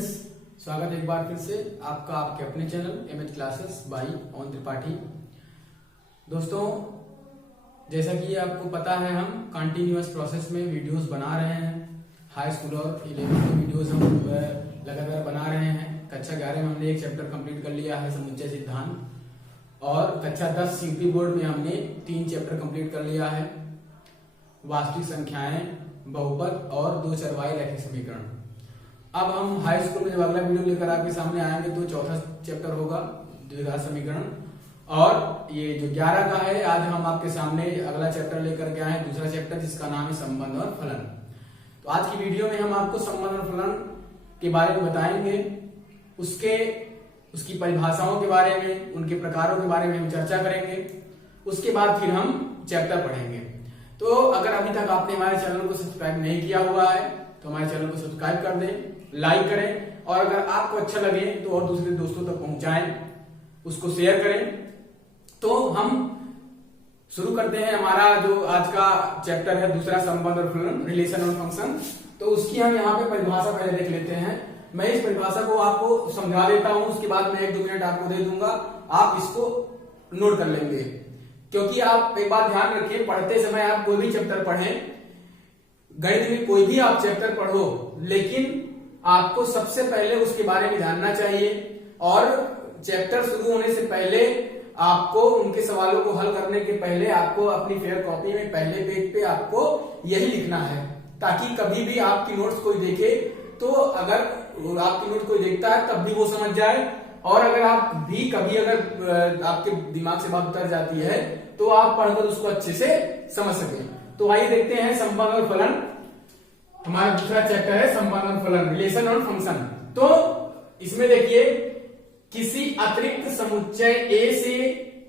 Friends, स्वागत है एक बार फिर से आपका आपके अपने चैनल एमएच क्लासेस बाय ओम त्रिपाठी। दोस्तों, जैसा कि आपको पता है हम कंटिन्यूअस प्रोसेस में वीडियोस बना रहे हैं। हाई स्कूल और 11th के वीडियोस हम लगातार बना रहे हैं। कक्षा 11 में हमने एक चैप्टर कंप्लीट कर लिया है, समुच्चय सिद्धांत, और कक्षा 10 यूपी बोर्ड में हमने 3 चैप्टर कंप्लीट कर लिया है, वास्तविक संख्याएं, बहुपद और दो चरवाई रैखिक समीकरण। अब हम हाई स्कूल में जब अगला वीडियो लेकर आपके सामने आएंगे तो चौथा चैप्टर होगा द्विघात समीकरण, और ये जो 11 का है आज हम आपके सामने अगला चैप्टर लेकर के आए हैं, दूसरा चैप्टर जिसका नाम है संबंध और फलन। तो आज की वीडियो में हम आपको संबंध और फलन के बारे में बताएंगे, उसकी परिभाषाओं के बारे में, उनके प्रकारों के बारे में हम चर्चा करेंगे। उसके बाद फिर हम चैप्टर पढ़ेंगे। तो अगर अभी तक आपने हमारे चैनल को सब्सक्राइब नहीं किया हुआ है तो हमारे चैनल को सब्सक्राइब कर दें, लाइक करें, और अगर आपको अच्छा लगे तो और दूसरे दोस्तों तक पहुंचाएं, उसको शेयर करें। तो हम शुरू करते हैं हमारा जो आज का चैप्टर है, दूसरा संबंध और फलन, रिलेशन और फंक्शन। तो उसकी हम यहाँ पे परिभाषा पहले देख लेते हैं। मैं इस परिभाषा को आपको समझा देता हूं, उसके बाद मैं 1-2 मिनट आपको दे दूंगा, आप इसको नोट कर लेंगे। क्योंकि आप एक बात ध्यान रखिए, पढ़ते समय आप कोई भी चैप्टर पढ़ें, गणित में कोई भी आप चैप्टर पढ़ो, लेकिन आपको सबसे पहले उसके बारे में जानना चाहिए, और चैप्टर शुरू होने से पहले आपको उनके सवालों को हल करने के पहले आपको अपनी फेयर कॉपी में पहले पेज पे आपको यही लिखना है, ताकि कभी भी आपकी नोट्स कोई देखे तो अगर आपकी नोट कोई देखता है तब भी वो समझ जाए, और अगर आप भी कभी अगर आपके दिमाग से बात उतर जाती है तो आप पढ़कर उसको अच्छे से समझ सके। तो आइए देखते हैं संबंध और फलन। हमारा दूसरा चैप्टर है संबंध और फलन, रिलेशन और फंक्शन। तो इसमें देखिए, किसी अतिरिक्त समुच्चय ए से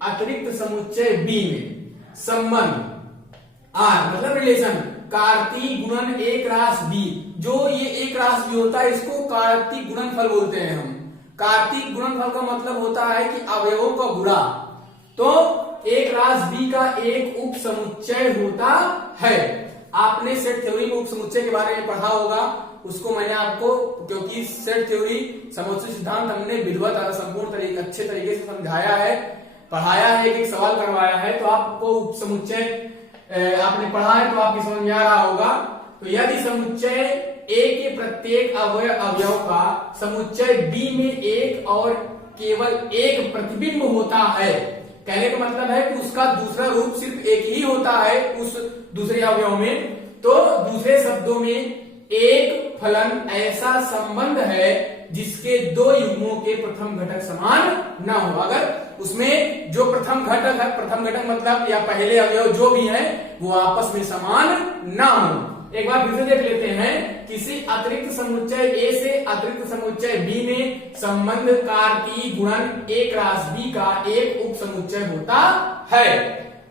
अतिरिक्त समुच्चय बी में संबंध आर मतलब रिलेशन कार्तीय गुणन एक रास बी, जो ये एक रास बी होता है इसको कार्तीय गुणनफल बोलते हैं हम। कार्तीय गुणनफल का मतलब होता है कि अवयवों का गुणा। तो एक रास बी का एक उप समुच्चय होता है। आपने सेट थ्योरी में उप समुच्चय के बारे में पढ़ा होगा, उसको मैंने आपको, क्योंकि सेट थ्योरी समुच्चय सिद्धांत हमने विधिवत संपूर्ण तरीके अच्छे तरीके से समझाया है, पढ़ाया है, एक साल करवाया है, तो आपको उप समुच्चय आपने पढ़ा है तो आपकी समझ में आ रहा होगा। तो यदि समुच्चय ए के प्रत्येक अवयव का समुच्चय बी में एक और केवल एक प्रतिबिंब होता है, कहने का मतलब है कि उसका दूसरा रूप सिर्फ एक ही होता है उस दूसरे अवयव में, तो दूसरे शब्दों में एक फलन ऐसा संबंध है जिसके दो युग्मों के प्रथम घटक समान न हो। अगर उसमें जो प्रथम घटक है, प्रथम घटक मतलब या पहले अवयव जो भी है, वो आपस में समान न हो। एक बार फिर से देख लेते हैं, किसी अतिरिक्त समुच्चय ए से अतिरिक्त समुच्चय बी में संबंध कार्तीय गुणन एक रास बी का एक उप समुच्चय होता है।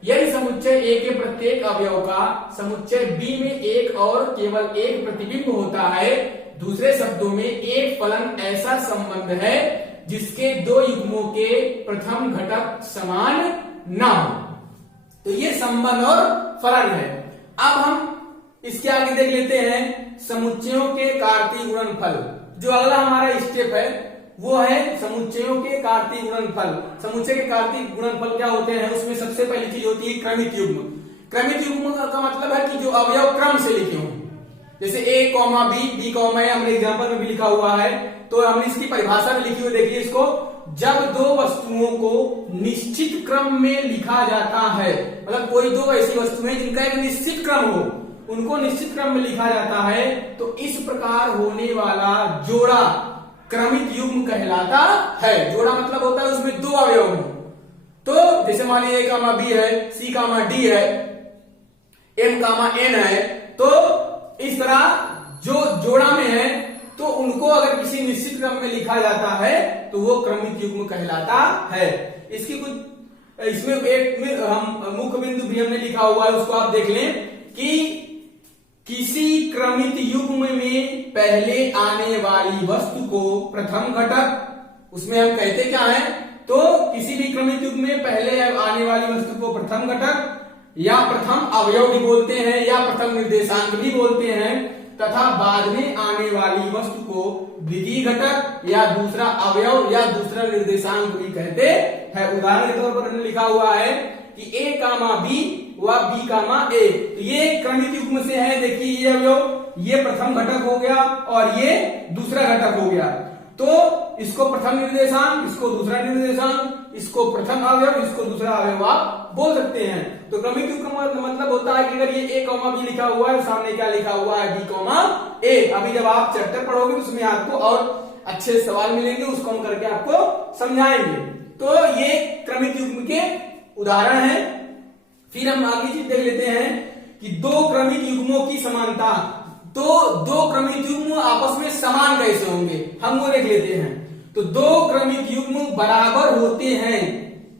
यदि समुच्चय ए के प्रत्येक अवयव का समुच्चय बी में एक और केवल एक प्रतिबिंब होता है, दूसरे शब्दों में एक फलन ऐसा संबंध है जिसके दो युग्मों के प्रथम घटक समान न हो। तो ये संबंध और फलन है। अब हम इसके आगे देख लेते हैं समुच्चयों के कार्तीय गुणनफल। जो अगला हमारा स्टेप है वो है समुच्चयों के कार्तीय गुणनफल। समुच्चय के कार्तीय गुणनफल क्या होते हैं, उसमें सबसे पहली चीज होती है क्रमित युग्म। क्रमित युग्म का मतलब है कि जो अवयव क्रम से लिखे हों, जैसे ए कॉमा बी, बी कॉमा ए, हमने एग्जाम्पल में भी लिखा हुआ है, तो हमने इसकी परिभाषा में लिखी हुई, देखिए इसको, जब दो वस्तुओं को निश्चित क्रम में लिखा जाता है, मतलब कोई दो ऐसी वस्तुएं जिनका एक निश्चित क्रम हो, उनको निश्चित क्रम में लिखा जाता है, तो इस प्रकार होने वाला जोड़ा क्रमित युग्म कहलाता है। जोड़ा मतलब होता है उसमें दो अवयव हो। तो जैसे मान लीजिए ए कामा बी है, सी कामा डी है, एम कामा एन है, तो इस तरह जो जोड़ा में है तो उनको अगर किसी निश्चित क्रम में लिखा जाता है तो वो क्रमित युग्म कहलाता है। इसकी कुछ इसमें एक हम मुख्य बिंदु भी हमने लिखा हुआ है, उसको आप देख लें कि किसी क्रमित युग्म में पहले आने वाली वस्तु को प्रथम घटक, उसमें हम कहते क्या है, तो किसी भी क्रमित युग्म में पहले आने वाली वस्तु को प्रथम घटक या प्रथम अवयव भी बोलते हैं या प्रथम निर्देशांक भी बोलते हैं। तथा बाद में आने वाली वस्तु को द्वितीय घटक या दूसरा अवयव या दूसरा निर्देशांक भी कहते हैं। उदाहरण के तौर पर हमने लिखा हुआ है कि a कामा b व b कामा a, तो ये क्रमिक युग्म से है। देखिए ये अवयव, ये प्रथम घटक हो गया और ये दूसरा घटक हो गया, तो इसको प्रथम निर्देशांक, इसको दूसरा निर्देशांक, इसको प्रथम अवयव, इसको दूसरा अवयव आप बोल सकते हैं। तो क्रमिक युग्म का मतलब होता है कि अगर ये a कॉमा b लिखा हुआ है, सामने क्या लिखा हुआ है b कॉमा a। अभी जब आप चैप्टर पढ़ोगे तो उसमें आपको और अच्छे सवाल मिलेंगे, उसको हम करके आपको समझाएंगे। तो ये क्रमिक युग्म के उदाहरण है। फिर हम आगे चीज देख लेते हैं कि दो क्रमिक युग्मों की समानता। तो दो क्रमिक युग्म आपस में समान कैसे होंगे, हम वो देख लेते हैं। तो दो क्रमिक युग्म बराबर होते हैं।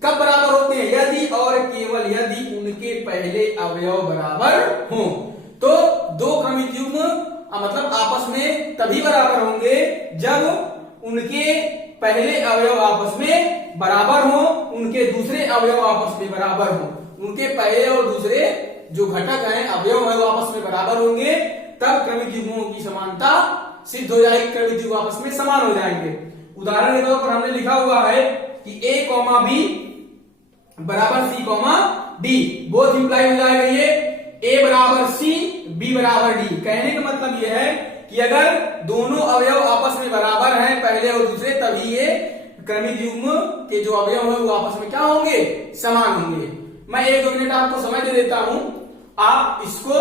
कब बराबर होते हैं? यदि और केवल यदि उनके पहले अवयव बराबर हों। तो दो क्रमिक युग्म मतलब आपस में तभी बराबर होंगे जब उनके पहले अवयव आपस में बराबर हो, उनके दूसरे अवयव आपस में बराबर हो। उनके पहले और दूसरे जो घटक हैं, अवयव है, वो आपस में बराबर होंगे, तब क्रमिक युग्मों की समानता सिद्ध हो जाएगी, क्रमिक युग्म आपस में समान हो जाएंगे। उदाहरण के तौर पर हमने लिखा हुआ है कि a कॉमा b बराबर c comma d, both imply हो जाएगा ये a बराबर c b बराबर d। कहने का मतलब यह है कि अगर दोनों अवयव आपस में बराबर हैं, पहले और दूसरे, तभी ये क्रमिक युग्म के जो अवयव है वो आपस में क्या होंगे? समान होंगे। मैं 1-2 मिनट आपको समय दे देता हूं, आप इसको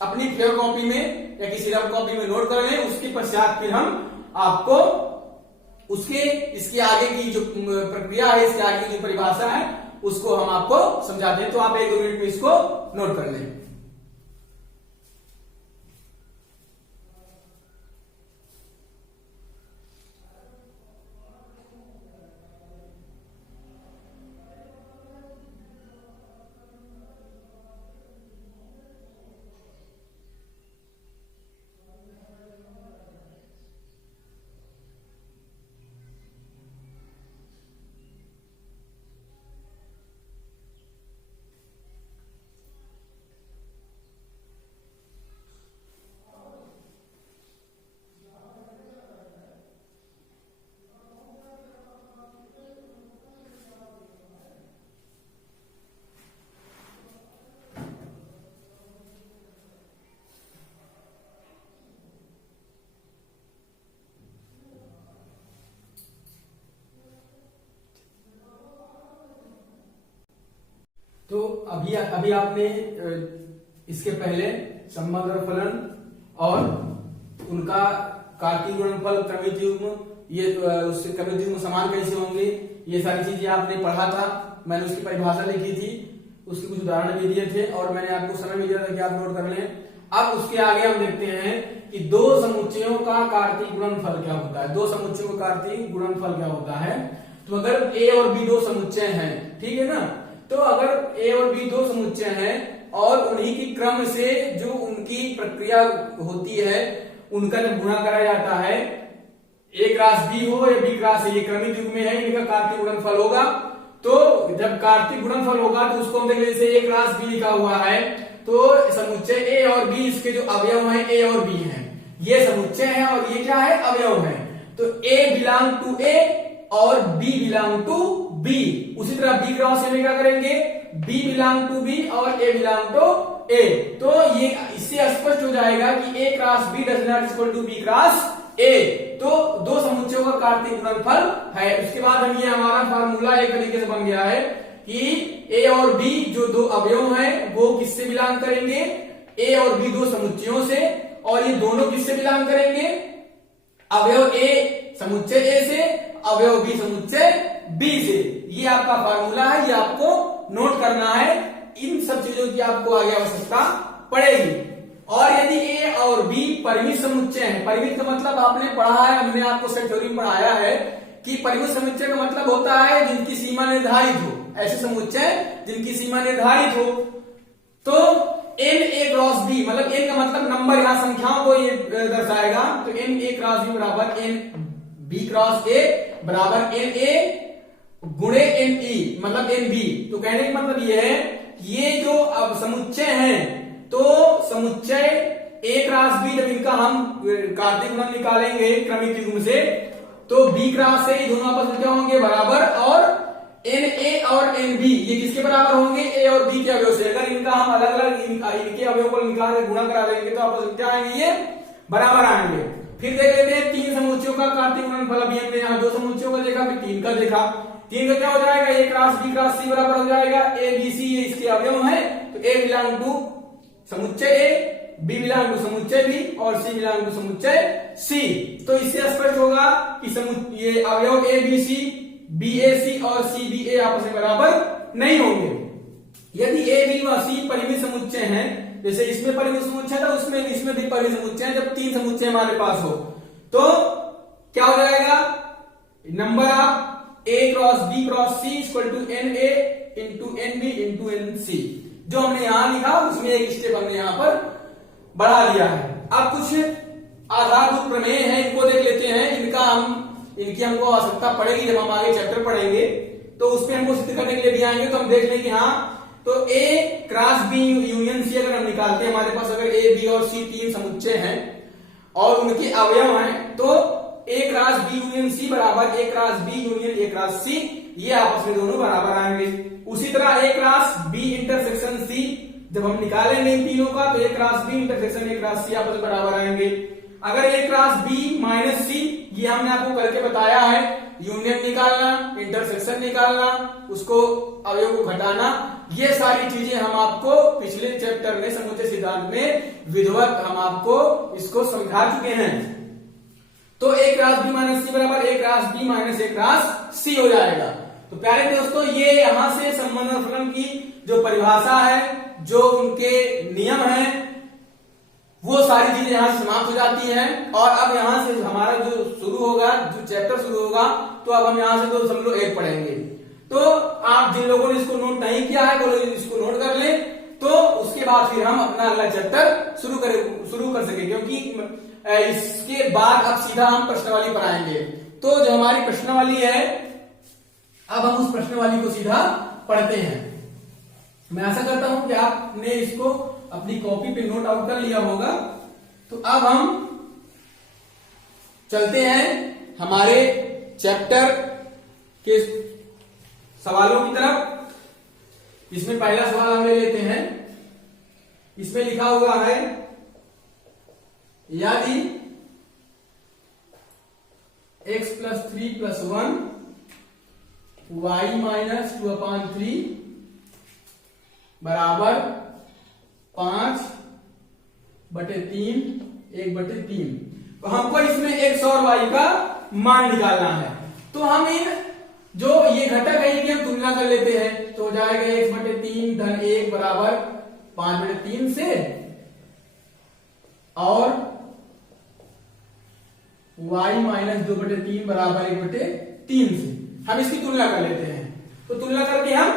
अपनी फेयर कॉपी में या किसी रफ कॉपी में नोट कर लें। उसके पश्चात फिर हम आपको इसके आगे की जो प्रक्रिया है, इसके आगे की जो परिभाषा है, उसको हम आपको समझाते हैं। तो आप 1-2 मिनट में इसको नोट कर लें। तो अभी आपने इसके पहले संबंध और फलन और उनका कार्तीय गुणनफल, क्रमिक युग्म, ये उससे क्रमिक युग्म समान कैसे होंगे, ये सारी चीजें आपने पढ़ा था। मैंने उसकी परिभाषा लिखी थी, उसके कुछ उदाहरण भी दिए थे और मैंने आपको समय भी दिया था कि आप नोट कर लें। अब उसके आगे हम देखते हैं कि दो समुच्चयों का कार्तीय गुणनफल क्या होता है। दो समुच्चयों का कार्तीय गुणनफल क्या होता है? तो अगर a और b दो समुच्चय हैं, ठीक है ना, तो अगर a और b दो समुच्चय हैं और उन्हीं की क्रम से जो उनकी प्रक्रिया होती है, उनका जब गुणा करा जाता है, a क्रॉस b हो या b क्रॉस a, ये क्रमिक युग्म में है, इनका कार्तीय गुणनफल होगा। तो जब कार्तीय गुणनफल होगा तो उसको हम देख लेते हैं, a क्रॉस b लिखा हुआ है, तो समुच्चय a और b, इसके जो अवयव हैं a और b हैं, ये समुच्चय है और ये क्या है? अवयव है। तो a बिलोंग टू a और b बिलोंग टू b। उसी तरह b क्रॉस a में क्या करेंगे? b बिलोंग टू b और a बिलोंग टू a। तो ये इससे स्पष्ट हो जाएगा कि a cross b does not equal to b cross a। तो दो समुच्चयों का कार्तीय गुणनफल है। उसके बाद हम ये हमारा फार्मूला एक तरीके से बन गया है कि a और b जो दो अवयव हैं वो किससे बिलोंग करेंगे? a और b दो समुच्चयों से, और ये दोनों किससे बिलोंग करेंगे? अवयव a समुच्चय a से, अवयव b समुच्चय b से। ये आपका फार्मूला है, ये आपको नोट करना है। इन सब चीजों की आपको आगे आवश्यकता पड़ेगी। और यदि a और b परिमित समुच्चय हैं, परिमित का मतलब आपने पढ़ा है, हमने आपको सेट थ्योरी में पढ़ाया है कि परिमित समुच्चय का मतलब होता है जिनकी सीमा निर्धारित हो। ऐसे समुच्चय जिनकी सीमा निर्धारित हो। तो n a क्रॉस b, मतलब n का मतलब नंबर, यहाँ संख्याओं को ये दर्शाएगा। तो n a क्रॉस b बराबर n b क्रॉस a बराबर n a गुणे n e, मतलब n b। तो कहने का मतलब ये है कि ये जो अब समुच्चय हैं, तो समुच्चय ए क्रॉस बी, जब इनका हम कार्तीय गुणन निकालेंगे क्रमिक युग्म से, तो बी क्रॉस से ये दोनों आपस में क्या होंगे, बराबर, और एन ए और एन बी ये किसके बराबर होंगे, ए और बी के अवयव से। अगर इनका हम अलग अलग इनके अवयव को निकाल कर गुणा करा देंगे तो आपस में क्या आएंगे, ये बराबर आएंगे। फिर देख लेते हैं तीन समुच्चयों का कार्तीय गुणनफल। अभी हमने यहाँ दो समुच्चयों का देखा, फिर तीन का देखा। तीन का क्या हो जाएगा, ए क्रॉस बी क्रॉस सी बराबर हो जाएगा ए बी सी, ये इसके अवयव है, तो ए बिलोंग टू समुच्चय ए, बी बिलोंग टू समुच्चय बी और सी बिलोंग टू समुच्चय सी। तो इससे स्पष्ट होगा कि ये अवयव ए बी सी, बी ए सी और सी बी ए आपस में बराबर नहीं होंगे। यदि ए बी व सी परिमित समुच्चय हैं, जैसे इसमें परिमित समुच्चय था, उसमें इसमें भी परिमित समुच्चय है, जब तीन समुच्चय हमारे पास हो तो क्या हो जाएगा, number of A cross B cross C equal to n A into n B into n C. जो हमने यहां लिखा उसमें एक स्टेप हमने यहां पर बढ़ा लिया है। अब कुछ आधारभूत प्रमेय है, इनको देख लेते हैं। इनकी हमको आवश्यकता पड़ेगी जब हम आगे चैप्टर पढ़ेंगे, तो उस पर हमको सिद्ध करने के लिए भी आएंगे, तो हम देख लेंगे। हाँ, तो ए क्रॉस बी यूनियन सी अगर हम निकालते हैं, हमारे पास अगर ए बी और सी तीन समुच्चय हैं और उनके अवयव हैं, तो A cross B union C बराबर A cross B union A cross C, ये आपस में दोनों बराबर आएंगे। उसी तरह A cross B intersection C जब हम निकालेंगे इन तीनों का, तो A cross B intersection A cross C आपस में बराबर आएंगे। अगर A cross B minus C, ये हमने आपको करके बताया है, यूनियन निकालना, इंटरसेक्शन निकालना, उसको अवयव को घटाना, ये सारी चीजें हम आपको पिछले चैप्टर में समुच्चय सिद्धांत में विधिवत हम आपको इसको समझा चुके हैं। तो ए क्रॉस बी माइनस सी बराबर A cross B minus A cross सी हो जाएगा। तो प्यारे दोस्तों, ये यहां से संबंध फलन की जो परिभाषा है, जो उनके नियम है, वो सारी चीजें यहां से समाप्त हो जाती हैं। और अब यहां से हमारा जो शुरू होगा, जो चैप्टर शुरू होगा, तो अब हम यहां से 2.1 पढ़ेंगे। तो आप जिन लोगों ने इसको नोट नहीं किया है वो लोग इसको नोट कर लें, तो उसके बाद फिर हम अपना अगला चैप्टर शुरू कर सके, क्योंकि इसके बाद अब सीधा हम प्रश्नावली पर आएंगे। तो जो हमारी प्रश्नावली है, अब हम उस प्रश्नावली को सीधा पढ़ते हैं। मैं आशा करता हूं कि आपने इसको अपनी कॉपी पे नोट आउट कर लिया होगा। तो अब हम चलते हैं हमारे चैप्टर के सवालों की तरफ। इसमें पहला सवाल हम ले लेते हैं। इसमें लिखा हुआ है, यदि x plus 3 plus 1 y minus 2/3 बराबर 5/3 1/3, तो हमको इसमें x और y का मान निकालना है। तो हम इन जो ये घटक है इनकी हम तुलना कर लेते हैं, तो हो जाएगा x/3 धन 1 बराबर 5/3 से, और y माइनस 2/3 बराबर 1/3 से। हम इसकी तुलना कर लेते हैं। तो तुलना करके हम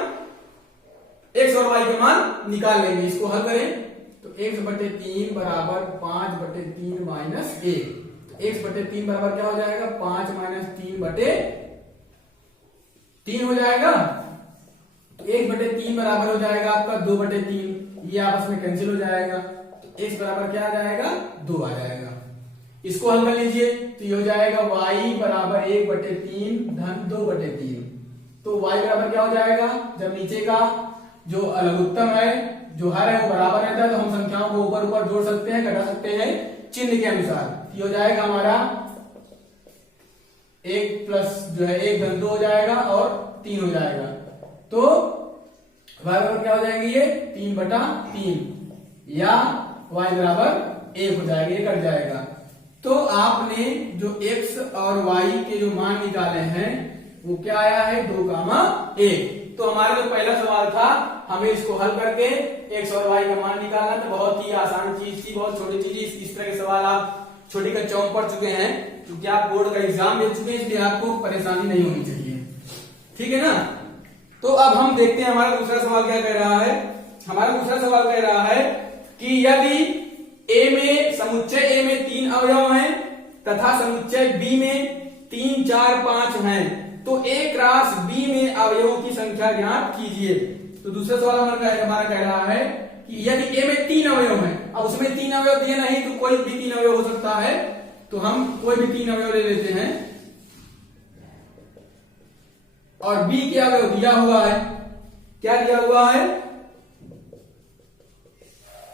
x और y के मान निकाल लेंगे। इसको हल करें तो x/3 बराबर 5/3 माइनस 1, तो x/3 बराबर क्या हो जाएगा, 5 माइनस 3/3 हो जाएगा। 1/3 बराबर हो जाएगा आपका 2/3, ये आपस में कैंसिल हो जाएगा, तो x बराबर क्या आ जाएगा, 2 आ जाएगा। इसको हल कर लीजिए, तो ये हो जाएगा y बराबर 1/3 धन 2/3, तो y बराबर क्या हो जाएगा, जब नीचे का जो लघुत्तम है, जो हर है वो बराबर रहता है, तो हम संख्याओं को ऊपर ऊपर जोड़ सकते हैं, घटा सकते हैं चिन्ह के अनुसार। ये हो जाएगा हमारा 1 प्लस जो है 1 धन 2 हो जाएगा और 3 हो जाएगा, तो y बराबर क्या हो जाएगी, ये 3/3, या y बराबर 1 हो जाएगा, ये कट जाएगा। तो आपने जो x और y के जो मान निकाले हैं वो क्या आया है, 2,1। तो हमारा जो पहला सवाल था, हमें इसको हल करके x और y का मान निकालना, तो बहुत ही आसान चीज थी, बहुत छोटी चीज। इस तरह के सवाल आप छोटी कक्षाओं में पढ़ चुके हैं, क्योंकि आप बोर्ड का एग्जाम दे चुके हैं, इसलिए आपको परेशानी नहीं होनी चाहिए, ठीक है ना। तो अब हम देखते हैं हमारा दूसरा सवाल क्या कह रहा है। हमारा दूसरा सवाल कह रहा है कि यदि समुच्चय ए में 3 अवयव हैं तथा समुच्चय बी में 3, 4, 5 हैं, तो ए क्रॉस बी में अवयवों की संख्या ज्ञात कीजिए। तो दूसरा सवाल हमारा कह रहा है कि यदि ए में 3 अवयव हैं, अब उसमें 3 अवयव दिए नहीं तो कोई भी 3 अवयव हो सकता है, तो हम कोई भी 3 अवयव ले लेते हैं। और बी क्या अवयव दिया हुआ है, क्या दिया हुआ है,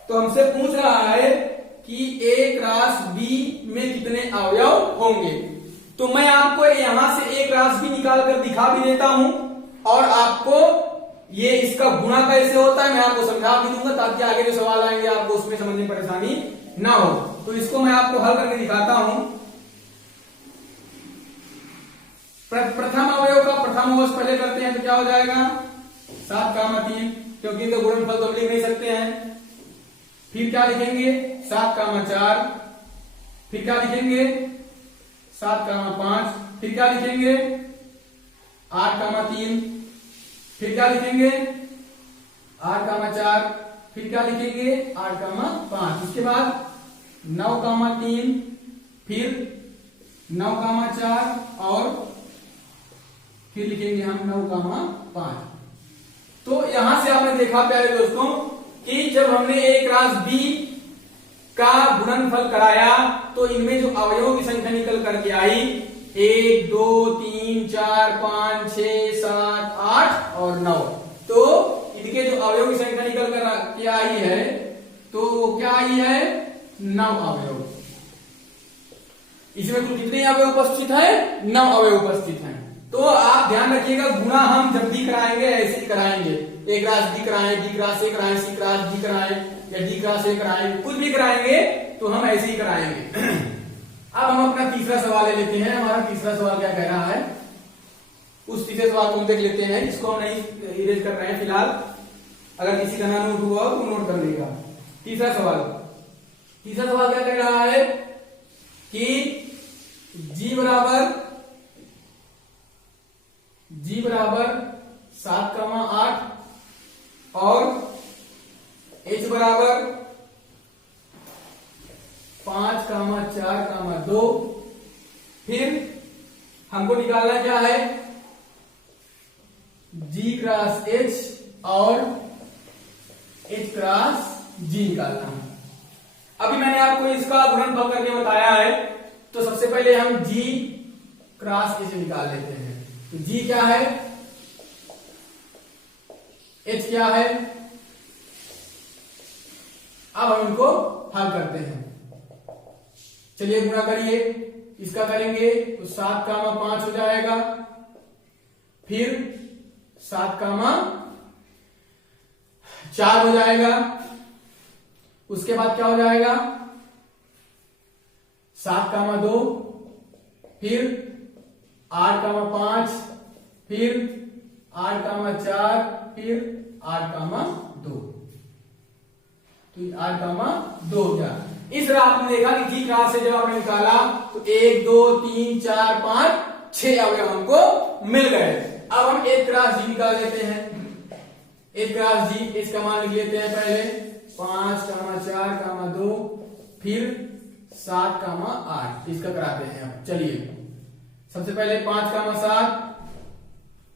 तो हमसे पूछ रहा है कि A क्रॉस B में कितने अवयव होंगे। तो मैं आपको यहां से A क्रॉस B निकाल कर दिखा भी देता हूं और आपको ये इसका गुणा कैसे होता है मैं आपको समझा भी दूंगा, ताकि आगे जो सवाल आएंगे आपको उसमें समझने में परेशानी ना हो। तो इसको मैं आपको हल करके दिखाता हूं। प्रथम अवयव का प्रथम अवयव पहले करते हैं तो क्या हो जाएगा 7, 3, क्योंकि इनका गुणनफल तो हम लिख नहीं सकते हैं। फिर क्या लिखेंगे 7, 4, फिर क्या लिखेंगे 7, 5, फिर क्या लिखेंगे 8, 3, फिर क्या लिखेंगे 8, 4, फिर क्या लिखेंगे 8, 5, उसके बाद 9, 3, फिर 9, 4 और फिर लिखेंगे हम 9, 5। तो यहां से आपने देखा प्यारे दोस्तों कि जब हमने A क्रॉस B का गुणनफल कराया तो इनमें जो अवयवों की संख्या निकल करके आई 1, 2, 3, 4, 5, 6, 7, 8 और 9। तो इनके जो अवयवों की संख्या निकल कर के आई है तो क्या आई है 9 अवयव। इसमें कुल कितने अवयव उपस्थित है 9 अवयव उपस्थित हैं। तो आप ध्यान रखिएगा गुणा हम जब भी कराएंगे ऐसे ही कराएंगे, A क्रॉस B कराएं, B क्रॉस A कराएं, C क्रॉस D कराएं या D क्रॉस A कराएं, कुछ भी कराएंगे तो हम ऐसे ही कराएंगे। अब हम अपना तीसरा सवाल ले लेते हैं। हमारा तीसरा सवाल क्या कह रहा है, उस तीसरे सवाल को हम देख लेते हैं। इसको हम नहीं इरेज कर रहे हैं फिलहाल, अगर किसी का ना नोट हुआ तो नोट कर लेगा। तीसरा सवाल क्या कह रहा है कि G बराबर 7, 8 और H बराबर 5, 4, 2। फिर हमको निकालना क्या है G क्रॉस H और H क्रॉस G निकालना है। अभी मैंने आपको इसका गुणनफल करके बताया है, तो सबसे पहले हम G क्रॉस H निकाल लेते हैं। तो G क्या है, H क्या है, अब हम इनको हल करते हैं। चलिए गुणा करिए, इसका करेंगे तो 7, 5 हो जाएगा, फिर 7, 4 हो जाएगा, उसके बाद क्या हो जाएगा 7, 2, फिर 8, 5, फिर 8, 4, फिर 8, 2। तो 8, 2 हो गया। इस तरह आपने देखा कि G क्रॉस से जब आपने निकाला तो 1, 2, 3, 4, 5, 6 अवयव हमको मिल गए। अब हम H क्रॉस G निकाल लेते हैं। H क्रॉस G, इसका मान लिख लेते हैं पहले 5, 4, 2, फिर 7, 8। इसका कराते हैं हम। चलिए सबसे पहले 5, 7,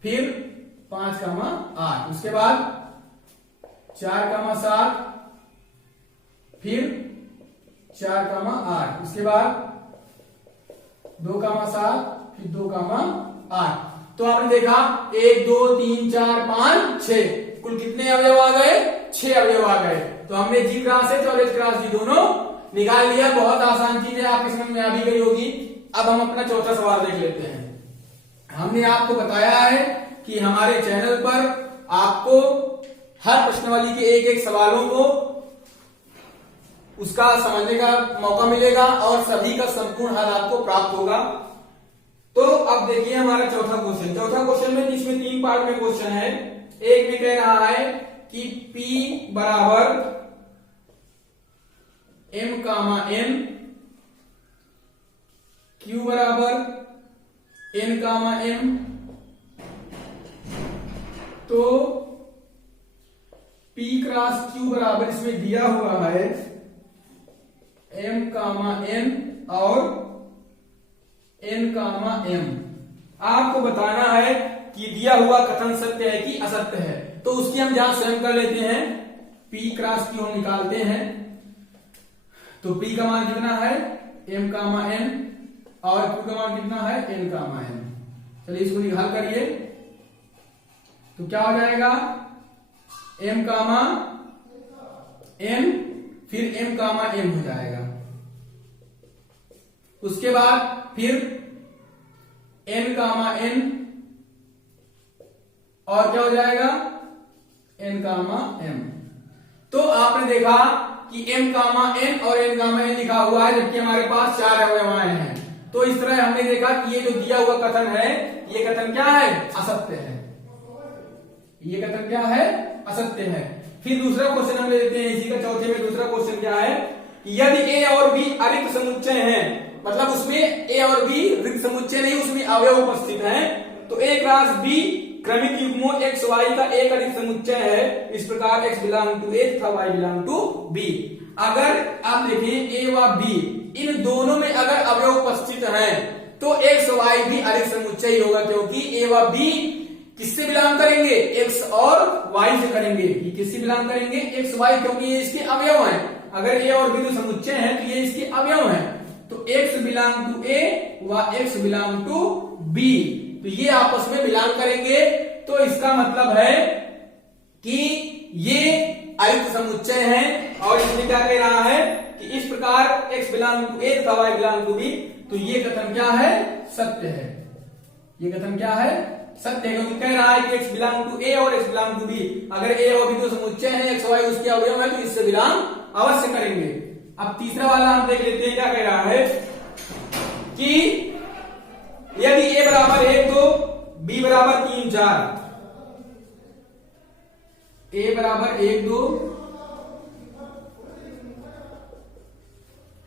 फिर 5, 8, उसके बाद 4, 7, फिर 4, 8, उसके बाद 2, 7, फिर 2, 8। तो आपने देखा 1, 2, 3, 4, 5, 6, कुल कितने अवयव आ गए 6 अवयव आ गए। तो हमने G क्रॉस H और H क्रॉस G दोनों निकाल लिया। बहुत आसान चीज है, आप इसमें में आ भी गई होगी। अब हम अपना चौथा सवाल देख लेते हैं। हमने आपको बताया है कि हमारे चैनल पर आपको हर प्रश्नावली के एक सवालों को उसका समझने का मौका मिलेगा और सभी का संपूर्ण हल आपको प्राप्त होगा। तो अब देखिए हमारा चौथा क्वेश्चन में, जिसमें 3 पार्ट में क्वेश्चन है। एक में कह रहा है कि P बराबर M, N, Q बराबर N, M। तो P क्रॉस Q बराबर इसमें दिया हुआ है M, N और N, M। आपको बताना है कि दिया हुआ कथन सत्य है कि असत्य है। तो उसकी हम जांच स्वयं कर लेते हैं। P क्रॉस Q हम निकालते हैं। तो P का मान कितना है m कामा n और Q का मान कितना है n कामा n। चलिए इसको निकाल करिए तो क्या हो जाएगा m कामा n फिर m कामा m हो जाएगा। उसके बाद फिर n कामा n और क्या हो जाएगा n कामा m। तो आपने देखा कि m कामा n और n कामा n लिखा हुआ है जबकि हमारे पास 4 अवयवाएं हैं। तो इस तरह हमने देखा कि ये जो दिया हुआ कथन है ये कथन क्या है असत्य है, ये कथन क्या है असत्य है। फिर दूसरा क्वेश्चन हम ले लेते हैं इसी का चौथे में। दूसरा क्वेश्चन क्या है कि यदि a और b अरिक्त समुच्चय हैं, मतलब उसमें a और b रिक्त समुच्चय नहीं उसमें अवयव उपस्थित हैं, तो a क्रॉस b क्रमिक युग्मों x y का एक अरिक्त समुच्चय है। इस प्रकार x बिलोंग टू a तथा y बिलोंग टू b। अगर आप देखें a व b इन दोनों में अगर अवयव उपस्थित हैं तो x y भी अरिक्त समुच्चय ही होगा, क्योंकि a व b किससे बिलोंग करेंगे x और y से करेंगे। ये किससे बिलोंग करेंगे x y, क्योंकि ये इसके अवयव हैं। अगर a और b तो समुच्चय हैं तो ये इसके अवयव हैं। तो x बिलोंग टू a व x बिलोंग टू b, तो ये आपस में बिलोंग करेंगे। तो इसका मतलब है कि ये अरिक्त समुच्चय हैं। और इसमें क्या कह रहा है कि इस प्रकार x बिलोंग टू a तथा y बिलोंग टू b, तो ये कथन क्या है सत्य है। ये कथन क्या है सत्य है, क्योंकि कह रहा है कि x बिलोंग टू a और x बिलोंग टू b। अगर a और b तो समुच्चय हैं, x y उसके अवयव है, तो इससे बिलोंग अवश्य करेंगे। अब तीसरा वाला हम देख लेते हैं क्या कह रहा है कि यदि a बराबर 1 2 b बराबर 3 4, a बराबर 1 2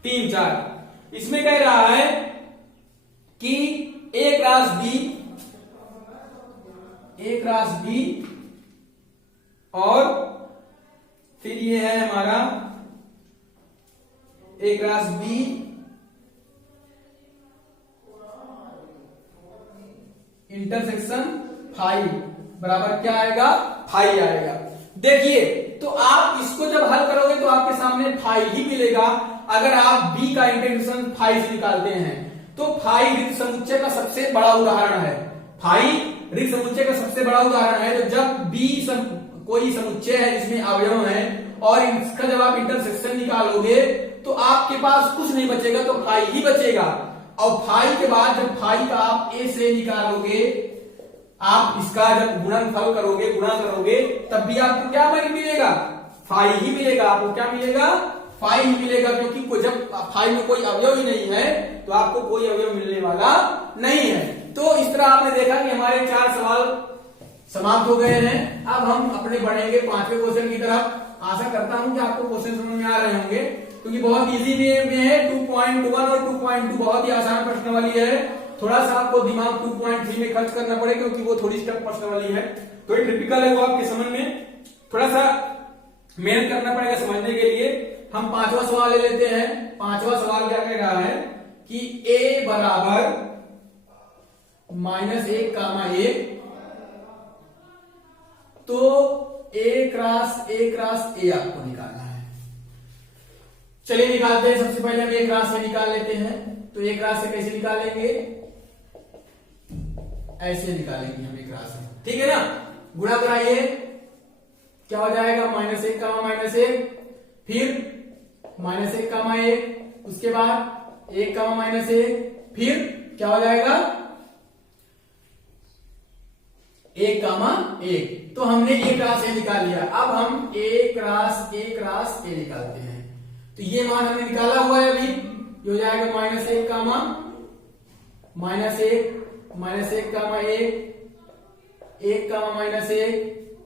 3 4, इसमें कह रहा है कि a क्रॉस b और फिर ये है हमारा a क्रॉस b इंटरसेक्शन 5 बराबर क्या आएगा 5 आएगा। देखिए तो आप इसको जब हल करोगे तो आपके सामने 5 ही मिलेगा। अगर आप b का इंटरसेक्शन 5 से निकालते हैं तो 5 रिक्त समुच्चय का सबसे बड़ा उदाहरण है। 5 रिक्त समुच्चय का सबसे बड़ा उदाहरण है। तो जब b कोई समुच्चय है जिसमें अवयव है और इसका जब आप इंटरसेक्शन निकालोगे तो आपके पास कुछ नहीं बचेगा, तो 5 ही बचेगा। और 5 के बाद जब 5 का आप a से निकालोगे, आप इसका जब गुणनफल करोगे गुणा करोगे तब भी आपको क्या मिलेगा 5 ही मिलेगा। आपको क्या मिलेगा 5 ही मिलेगा, क्योंकि जब 5 में कोई अवयव ही नहीं है तो आपको कोई अवयव मिलने वाला नहीं है। तो इस तरह आपने देखा कि हमारे 4 सवाल समाप्त हो गए हैं। अब हम अपने बढ़ेंगे 5वें क्वेश्चन की तरफ। आशा करता हूं कि आपको क्वेश्चन समझ में आ रहे होंगे, क्योंकि बहुत इजी में है। 2.1 और 2.2 बहुत ही आसान प्रश्न वाली है। थोड़ा सा आपको दिमाग 2.3 में खर्च करना पड़े, क्योंकि वो थोड़ी स्टेप प्रश्न वाली है। तो ये टिपिकल है, वो आपके समझ में थोड़ा सा मेहनत करना पड़ेगा समझने के लिए। हम 5वां सवाल ले लेते हैं। 5वां सवाल क्या कह रहा है कि a बराबर -1 कामा 1, तो a क्रॉस a आपको निकालना है। चलिए निकालते हैं। सबसे पहले हम a क्रॉस a निकाल लेते हैं। तो a क्रॉस a कैसे निकालेंगे, ऐसे निकालेंगे हम a क्रॉस a, ठीक है ना। गुणा कराइए, क्या हो जाएगा -1 कामा -1, फिर -1 कामा 1, उसके बाद 1 कामा -1, फिर क्या हो जाएगा 1 कामा 1। तो हमने a क्रॉस a निकाल लिया। अब हम a क्रॉस a निकालते हैं। तो ये मान हमने निकाला हुआ है अभी, ये हो जाएगा -1 कामा -1 कामा 1, 1 कामा -1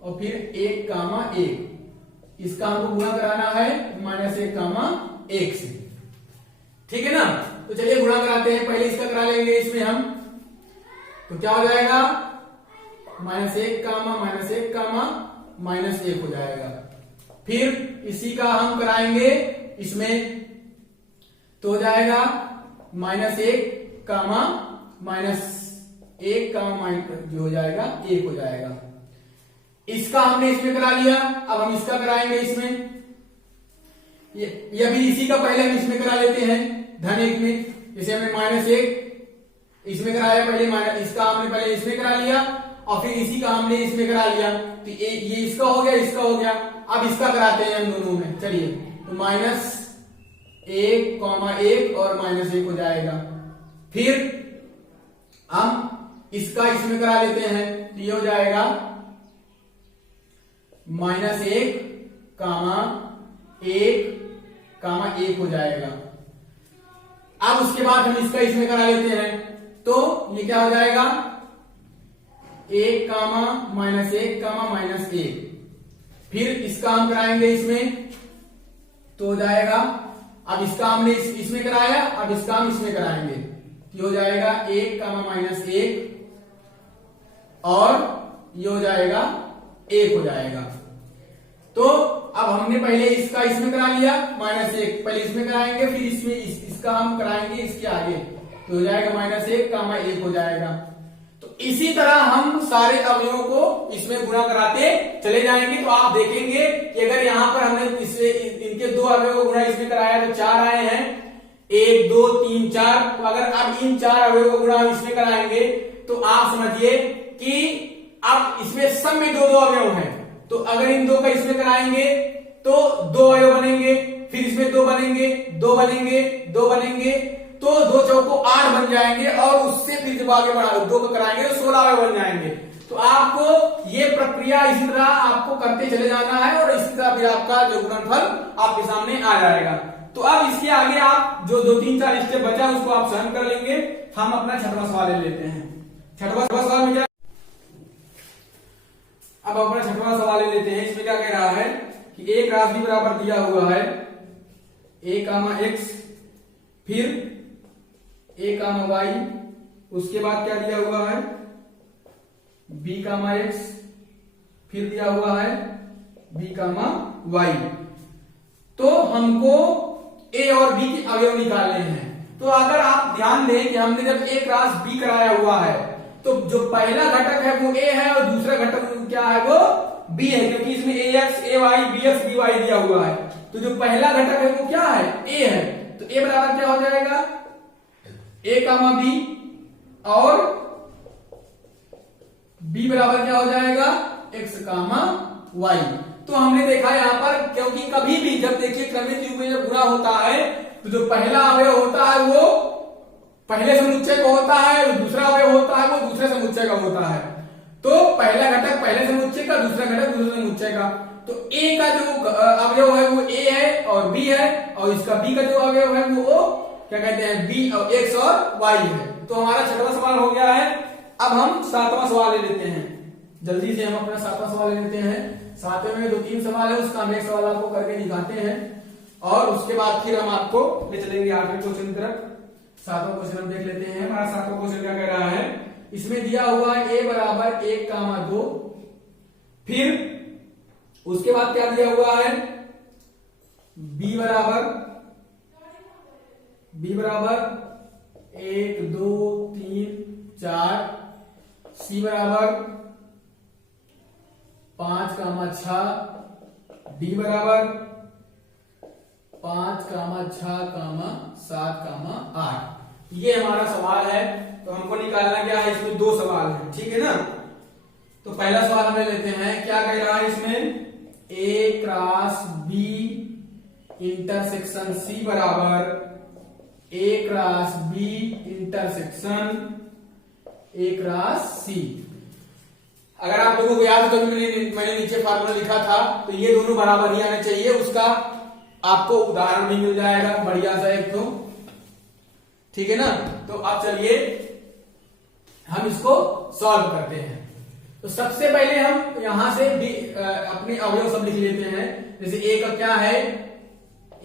और फिर 1 कामा 1। इसका हमको गुणा कराना है -1 कामा 1 से, ठीक है ना। तो चलिए गुणा कराते हैं। पहले इसका करा लेंगे इसमें हम, तो क्या हो जाएगा -1 कामा -1 कामा -1 हो जाएगा। फिर इसी का हम कराएंगे इसमें, तो हो जाएगा -1 कामा -1 कामा जो हो जाएगा 1 हो जाएगा। इसका हमने इसमें करा लिया। अब हम इसका कराएंगे इसमें, ये अभी इसी का पहले हम इसमें करा लेते हैं धन 1 में। जैसे हमने -1 इसमें कराया पहले, इसका हमने पहले इसमें करा लिया और फिर इसी का हमने इसमें करा लिया। तो ये इसका हो गया, इसका हो गया। अब इसका कराते हैं हम दोनों में। चलिए, तो -1, 1 और -1 हो जाएगा। फिर हम इसका इसमें करा लेते हैं, तो ये हो जाएगा -1, -1 हो जाएगा। अब उसके बाद हम इसका इसमें करा लेते हैं, तो ये क्या हो जाएगा 1, -1, फिर इसका हम कराएंगे इसमें, तो हो जाएगा। अब इसका हमने इसमें कराया, अब इसका हम इसमें कराएंगे, ये हो जाएगा 1, -1 और ये हो जाएगा 1 हो जाएगा। तो अब हमने पहले इसका इसमें करा लिया -1, पहले इसमें कराएंगे, फिर इसमें इसका हम कराएंगे इसके आगे, तो हो जाएगा -1, 1 हो जाएगा। तो इसी तरह हम सारे अवयवों को इसमें गुणा कराते चले जाएंगे। तो आप देखेंगे कि अगर यहां पर हमने इनके 2 अवयवों को गुणा इसमें कराया तो 4 आए हैं, 1, 2, 3, 4। तो अगर अब इन 4 अवयवों को गुणा हम इसमें कराएंगे तो आप समझिए कि अब इसमें सब में 2-2 अवयव हैं। तो अगर इन 2 का इसमें कराएंगे तो 2 अवयव बनेंगे, फिर इसमें 2 बनेंगे, 2 बनेंगे, 2 बनेंगे, तो 2 चौको 8 बन जाएंगे। और उससे फिर जब आगे बढ़ा 2 को कराएंगे तो 16 अवयव बन जाएंगे। तो आपको ये प्रक्रिया इसी तरह आपको करते चले जाना है और इसी तरह फिर आपका जो गुणनफल आपके सामने आ जाएगा। तो अब इसके आगे आप जो 2, 3, 4 स्टेप बचा उसको आप सहन कर लेंगे। हम अपना 6वां सवाल ले लेते हैं। 6वां सवाल में क्या, अब अपना 6वां सवाल ले लेते हैं। इसमें क्या कह रहा है कि एक राशि बराबर दिया हुआ है a, x, फिर a, y, उसके बाद क्या दिया हुआ है b, x, फिर दिया हुआ है b, y। तो हमको a और b के अवयव निकालने हैं। तो अगर आप ध्यान दें कि हमने जब एक राशि b कराया हुआ है तो जो पहला घटक है वो a है और दूसरा घटक क्या है वो b है, क्योंकि इसमें ax, ay, bx, by दिया हुआ है। तो जो पहला घटक है वो क्या है a है। तो a बराबर क्या हो जाएगा a, b और b बराबर क्या हो जाएगा x, y। तो हमने देखा यहां पर, क्योंकि कभी भी जब देखिए क्रमिक युग में जब गुणा होता है तो जो पहला अवयव होता है वो पहले समुच्चय का होता है, जो दूसरा अवयव होता है वो दूसरे समुच्चय का होता है। तो पहला घटक पहले समुच्चय का, दूसरा घटक दूसरे समुच्चय का। तो a का जो अवयव है वो a है और b है, और इसका b का जो अवयव है वो क्या कहते हैं b और x और y है। तो हमारा 6वां सवाल हो गया है। अब हम 7वां सवाल ले लेते हैं। जल्दी से हम अपना 7वां सवाल ले लेते हैं। 7वें में 2-3 सवाल है, उसका हम एक सवाल आपको करके दिखाते हैं और उसके बाद फिर हम आपको ले चलेंगे 8वें क्वेश्चन की तरफ। 7वां क्वेश्चन हम देख लेते हैं। हमारा 7वां क्वेश्चन क्या कह रहा है, इसमें दिया हुआ है a बराबर 1, 2, फिर उसके बाद क्या दिया हुआ है b बराबर 1, 2, 3, 4, c बराबर 5, 6, d बराबर 5, 6, 7, 8। ये हमारा सवाल है। तो हमको निकालना क्या है, इसमें 2 सवाल है, ठीक है ना। तो पहला सवाल हमें लेते हैं। क्या कह रहा है इसमें a cross b intersection c बराबर a cross b intersection a cross c। अगर आप लोगों को याद हो तो मैंने नीचे फार्मूला लिखा था, तो ये दोनों बराबर ही आने चाहिए। उसका आपको उदाहरण भी मिल जाएगा बढ़िया सा एक, तो ठीक है ना। तो अब चलिए हम इसको सॉल्व करते हैं। तो सबसे पहले हम यहां से अपने अवयव सब लिख लेते हैं। जैसे a का क्या है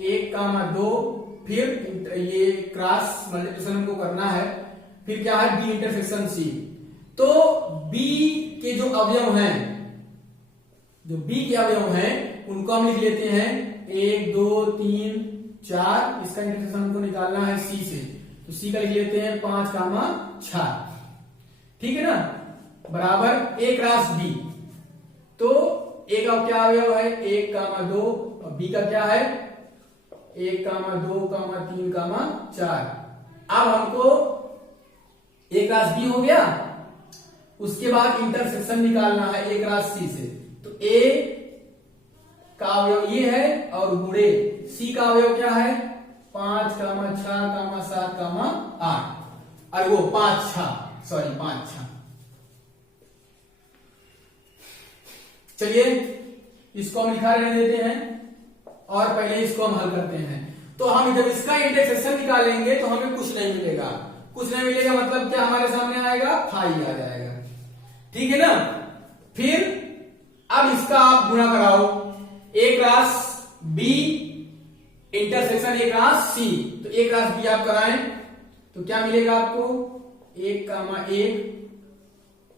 1, 2, फिर ये क्रॉस मल्टीप्लिकेशन हमको करना है, फिर क्या है b इंटरसेक्शन c। तो b के जो अवयव हैं, जो b के अवयव हैं उनको हम लिख लेते हैं 1, 2, 3, 4। इसका इंटरसेक्शन हमको निकालना है c से, तो c का लिख लेते हैं 5, 6, ठीक है ना, बराबर a क्रॉस b। तो a का क्या अवयव है 1, 2 और b का क्या है 1, 2, 3, 4। अब हमको A क्रॉस B हो गया, उसके बाद इंटरसेक्शन निकालना है A क्रॉस C से। तो A का अवयव ये है और गुणे C का अवयव क्या है 5, 6, 7, 8। और वो 5, 6। चलिए इसको हम लिखा रहने देते हैं और पहले इसको हम हल करते हैं। तो हम जब इसका इंटरसेक्शन निकालेंगे तो हमें कुछ नहीं मिलेगा। मतलब क्या हमारे सामने आएगा, फाई आ जाएगा। ठीक है ना। फिर अब इसका आप गुणा कराओ, A cross B intersection A cross C। तो A क्रॉस B आप कराएं तो क्या मिलेगा आपको 1, 1,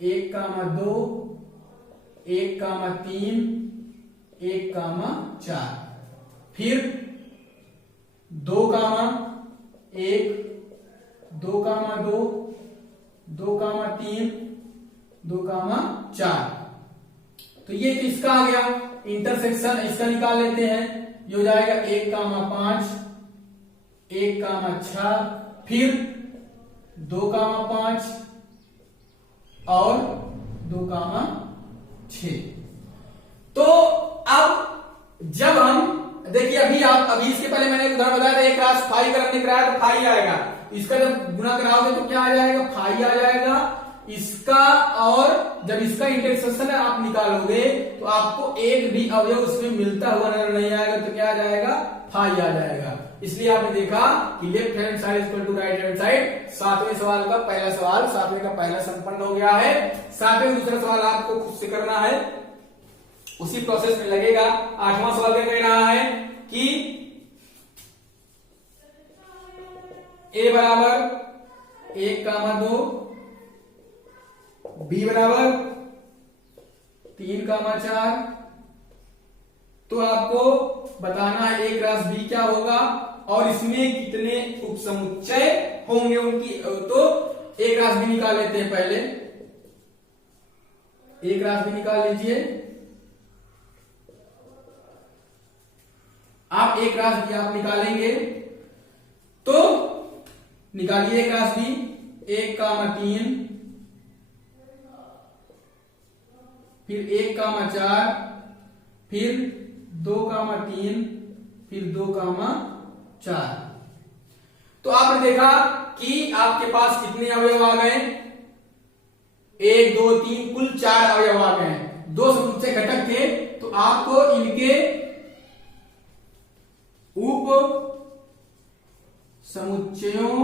1, 2, 1, 3, 1, 4। फिर 2, 1, 2, 2, 2, 3, 2, 4। तो ये तो इसका आ गया इंटरसेक्शन। इसका निकाल लेते हैं, ये हो जाएगा 1, 5, 1, 6, फिर 2, 5 और 2, 6। तो अब जब हम देखिए अभी इसके पहले मैंने उदाहरण बताया था एक क्रॉस फाई का हमने कराया तो फाई आएगा। इसका जब गुणा कराओगे तो क्या आ जाएगा, फाई आ जाएगा इसका। और जब इसका इंटरसेक्शन आप निकालोगे तो आपको एक भी अवयव उसमें मिलता हुआ नजर नहीं आएगा, तो क्या आ जाएगा, फाई आ जाएगा। इसलिए आपने देखा कि left hand side equal to right hand side. सातवें सवाल का पहला सवाल, सातवें का पहला संपन्न हो गया है। सातवें दूसरा सवाल आपको खुद से करना है, उसी प्रोसेस में लगेगा। आठवां सवाल क्या कह रहा है कि A बराबर 1, 2, B बराबर 3, 4। तो आपको बताना है A क्रॉस B क्या होगा और इसमें कितने उपसमुच्चय होंगे उनकी। तो A क्रॉस B निकाल लेते हैं पहले। A क्रॉस B निकाल लीजिए आप। A क्रॉस B आप निकालेंगे तो निकालिए A क्रॉस B। 1, 3, फिर 1, 4, फिर 2, 3, फिर 2, 4। तो आपने देखा कि आपके पास कितने अवयव आ गए, 1, 2, 3 कुल 4 अवयव आ गए। 2 समुच्चय घटक थे तो आपको इनके उप समुच्चयों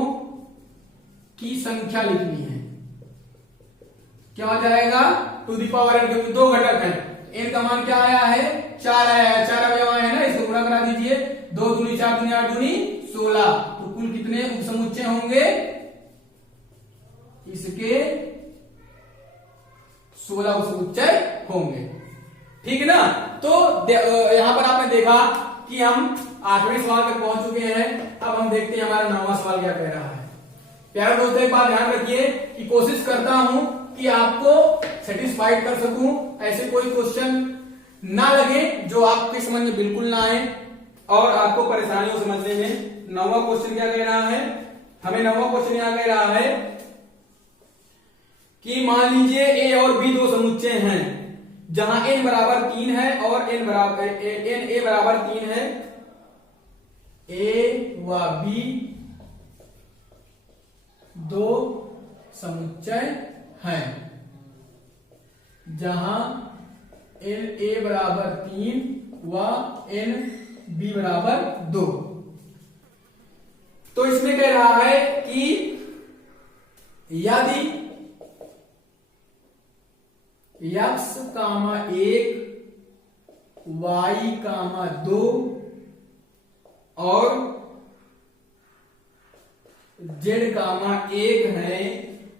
की संख्या लिखनी है। क्या हो जाएगा, टू दी पावर n, क्योंकि 2 घटक है। n का मान क्या आया है, 4 आया है। 4 अवयव आए हैं ना, इसको गुणा करा दीजिए। 2 दूनी 4 दूनी 8 दूनी 16। तो कुल कितने उपसमुच्चय होंगे, इसके 16 उपसमुच्चय होंगे। ठीक है ना। तो यहां पर आपने देखा कि हम 8वें सवाल तक पहुंच चुके हैं। अब हम देखते हैं हमारा 9वां सवाल क्या कह रहा है। प्यारे दोस्तों एक बात ध्यान रखिए कि कोशिश करता हूं कि आपको सेटिस्फाइड कर सकूं, ऐसे कोई क्वेश्चन ना लगे जो आपके समझ में बिल्कुल ना आए और आपको परेशानियों समझने में। 9वां क्वेश्चन क्या कह रहा है, हमें 9वां क्वेश्चन यहां कह रहा है कि मान लीजिए A और B 2 समुच्चय हैं जहां n बराबर 3 है और a बराबर 3 है। A व B 2 समुच्चय हैं जहां a बराबर 3 व b बराबर 2। तो इसमें कह रहा है कि यदि x, 1 y, 2 और z, 1 है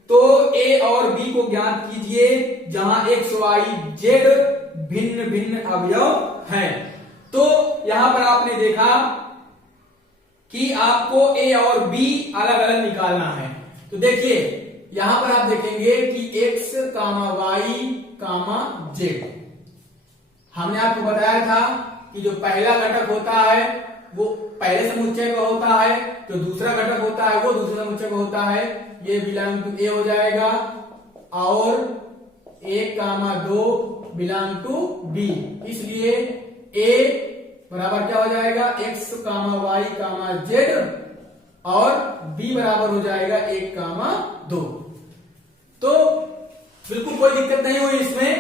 तो a और b को ज्ञात कीजिए जहां x, y, z भिन्न भिन्न अवयव हैं। तो यहां पर आपने देखा कि आपको a और b अलग अलग निकालना है। तो देखिए यहां पर आप देखेंगे कि x, y, z। हमने आपको बताया था कि जो पहला घटक होता है वो पहले समुच्चय का होता है, जो दूसरा घटक होता है वो दूसरे समुच्चय का होता है, ये बिलोंग टू ए हो जाएगा, और 1,2 बिलोंग टू बी। इसलिए ए बराबर क्या हो जाएगा, x, y, z, और b बराबर हो जाएगा 1,2। तो बिल्कुल कोई दिक्कत नहीं हुई इसमें।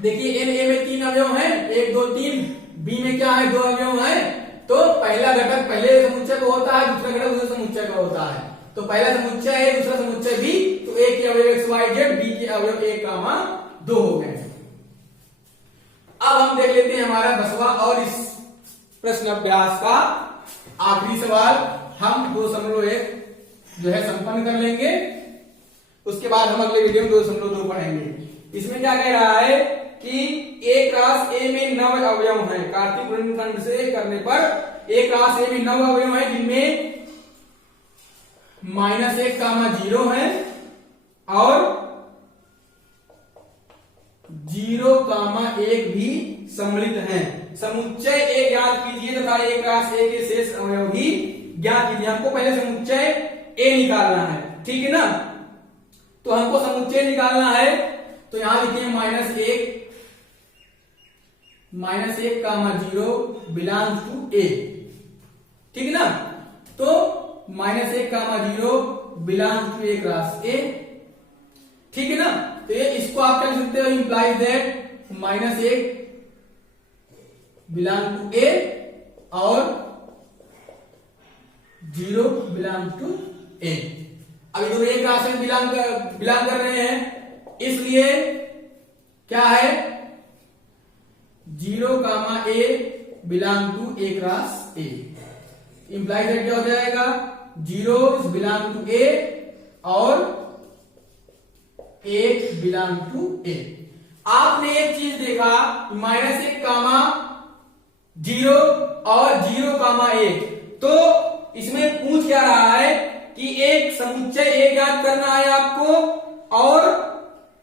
देखिए ए में 3 अवयव हैं, 1 2 3, बी में क्या है, 2 अवयव हैं। तो पहला घटक पहले समुच्चय का होता है, दूसरा घटक दूसरे समुच्चय का होता है। तो पहला समुच्चय है, दूसरा समुच्चय बी, तो ए के अवयव x y z, बी के अवयव 1,2 हो गए। अब हम देख लेते हैं हमारा 10वां और इस प्रश्न अभ्यास का आखिरी सवाल। हम 2.1 जो है संपन्न कर लेंगे, उसके बाद हम अगले वीडियो में 2.2 पढ़ेंगे। इसमें क्या कह रहा है कि एक रास ए में 9 अवयव हैं। कार्तिक गुणनखंड से करने पर एक रास ए में 9 अवयव हैं, जिनमें -1, 0 है और 0, 1 भी सम्मिलित हैं। समुच्चय ए ज्ञात कीजिए तथा एक रास ए के शेष अवयव भी ज्ञात कीजिए। हमको पहले समुच्चय ए निकालना है, ठीक है ना। तो हमको समुच्चय निकालना है, तो यहां लिखिए -1, 0 बिलोंग्स टू ए, ठीक है ना। तो -1, 0 बिलोंग्स टू एक रास ए, ठीक है ना। तो ये इसको आप क्या लिख सकते हो, इंप्लाइज दैट -1 बिलोंग टू ए और 0 बिलोंग टू ए। अब दोनों एक राशि में बिलोंग कर रहे हैं, इसलिए क्या है, 0, a बिलोंग टू एक रास ए। इंप्लाइज दैट क्या हो जाएगा, 0 बिलोंग टू ए और 1 बिलोंग टू ए। आपने एक चीज देखा, -1, 0 और 0, 1, तो इसमें पूछ क्या रहा है कि एक समुच्चय ए ज्ञात करना है आपको और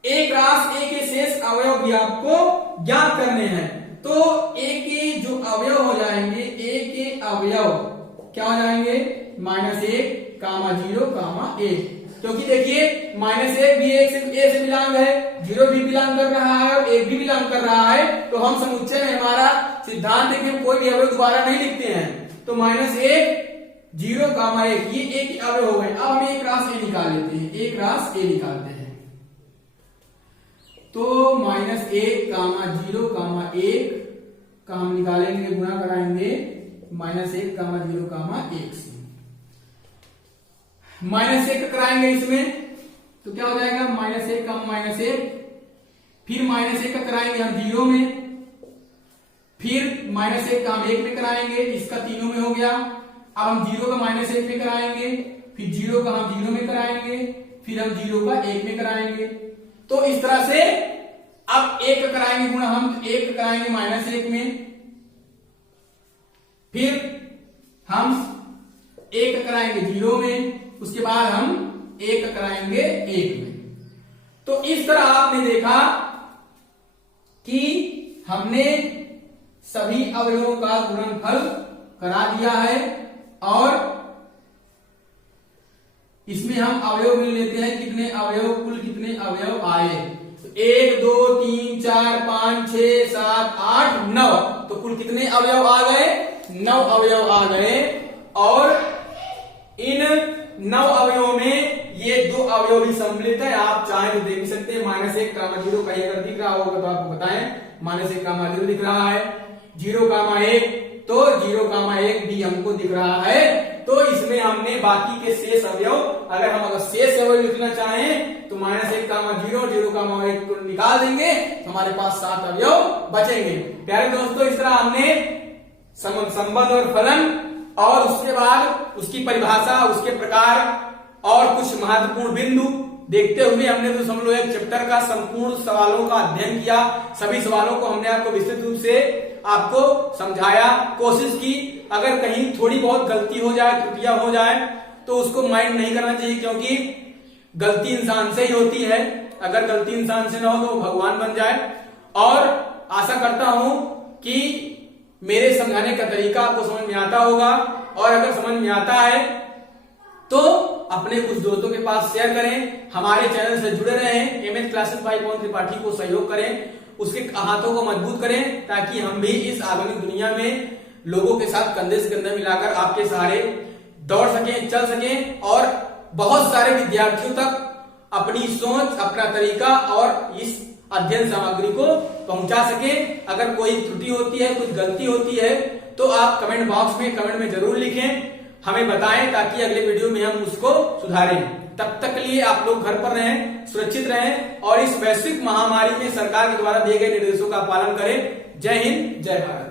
एक रास ए के शेष अवयव भी आपको ज्ञात करने हैं। तो ए के जो अवयव हो जाएंगे, ए के अवयव क्या हो जाएंगे, -1, 0, 1, क्योंकि देखिए -1 भी ए से बिलोंग है, 0 भी बिलोंग कर रहा है और 1 भी बिलोंग कर रहा है। तो हम समुच्चय में हमारा सिद्धांत है कि हम कोई भी अवयव दोबारा नहीं लिखते हैं। तो -1, 0, 1 ये एक ही अवयव हो गए। अब हम एक रास ए निकाल लेते हैं, एक रास ए निकालते हैं। तो -1, 0, 1 का हम निकालेंगे, गुणा कराएंगे -1, 0, 1 से। -1 कराएंगे इसमें, तो क्या हो जाएगा, -1, 1, फिर -1 का कराएंगे हम 0 में, फिर -1 का हम 1 में कराएंगे, इसका तीनों में हो गया। अब हम 0 का -1 में कराएंगे, फिर 0 का हम 0 में कराएंगे, फिर हम 0 का 1 में कराएंगे। तो इस तरह से अब 1 का कराएंगे गुणा, हम 1 का कराएंगे -1 में, फिर हम 1 का कराएंगे 0 में, उसके बाद हम 1 का कराएंगे 1 में। तो इस तरह आपने देखा कि हमने सभी अवयवों का गुणनफल करा दिया है और इसमें हम अवयव मिल लेते हैं, कितने अवयव, कुल कितने अवयव आए। तो 1 2 3 4 5 6 7 8 9, तो कुल कितने अवयव आ गए, 9 अवयव आ गए। और इन 9 अवयवों में ये 2 अवयव भी सम्मिलित है। आप चाहें तो देख सकते हैं, -1, 0 कहीं अगर दिख रहा होगा तो आपको बताएं, -1, 0 दिख रहा है, 0, 1 तो 0, 1 भी हमको दिख रहा है। तो इसमें हमने बाकी के शेष अवयव, अगर हम शेष अवयव लिखना चाहें तो -1, 0, 0, 1 को निकाल देंगे तो हमारे पास 7 अवयव बचेंगे। प्यारे दोस्तों, इस तरह हमने संबंध और फलन और उसके बाद उसकी परिभाषा, उसके प्रकार और कुछ महत्वपूर्ण बिंदु देखते हुए हमने 2.1 चैप्टर का संपूर्ण सवालों का अध्ययन किया। सभी सवालों को हमने आपको विस्तृत रूप से आपको समझाया, कोशिश की। अगर कहीं थोड़ी बहुत गलती हो जाए, त्रुटियां हो जाए, तो उसको माइंड नहीं करना चाहिए, क्योंकि गलती इंसान से ही होती है। अगर गलती इंसान से ना हो तो भगवान बन जाए। और आशा करता हूं कि मेरे समझाने का तरीका आपको समझ में आता होगा, और अगर समझ में आता है तो अपने कुछ दोस्तों के पास शेयर करें, हमारे चैनल से जुड़े रहें, एमएच क्लासेस बाय पवन त्रिपाठी को सहयोग करें, उसके हाथों को मजबूत करें, ताकि हम भी इस आधुनिक दुनिया में लोगों के साथ कंधे से कंधा मिलाकर आपके सहारे दौड़ सकें, चल सकें, और बहुत सारे विद्यार्थियों तक अपनी सोच, अपना तरीका और इस अध्ययन सामग्री को पहुंचा सके। अगर कोई त्रुटि होती है, कुछ गलती होती है, तो आप कमेंट बॉक्स में कमेंट में जरूर लिखें, हमें बताएं, ताकि अगले वीडियो में हम उसको सुधारें। तब तक के लिए आप लोग घर पर रहें, सुरक्षित रहें, और इस वैश्विक महामारी में सरकार के द्वारा दिए गए निर्देशों का पालन करें। जय हिंद, जय भारत।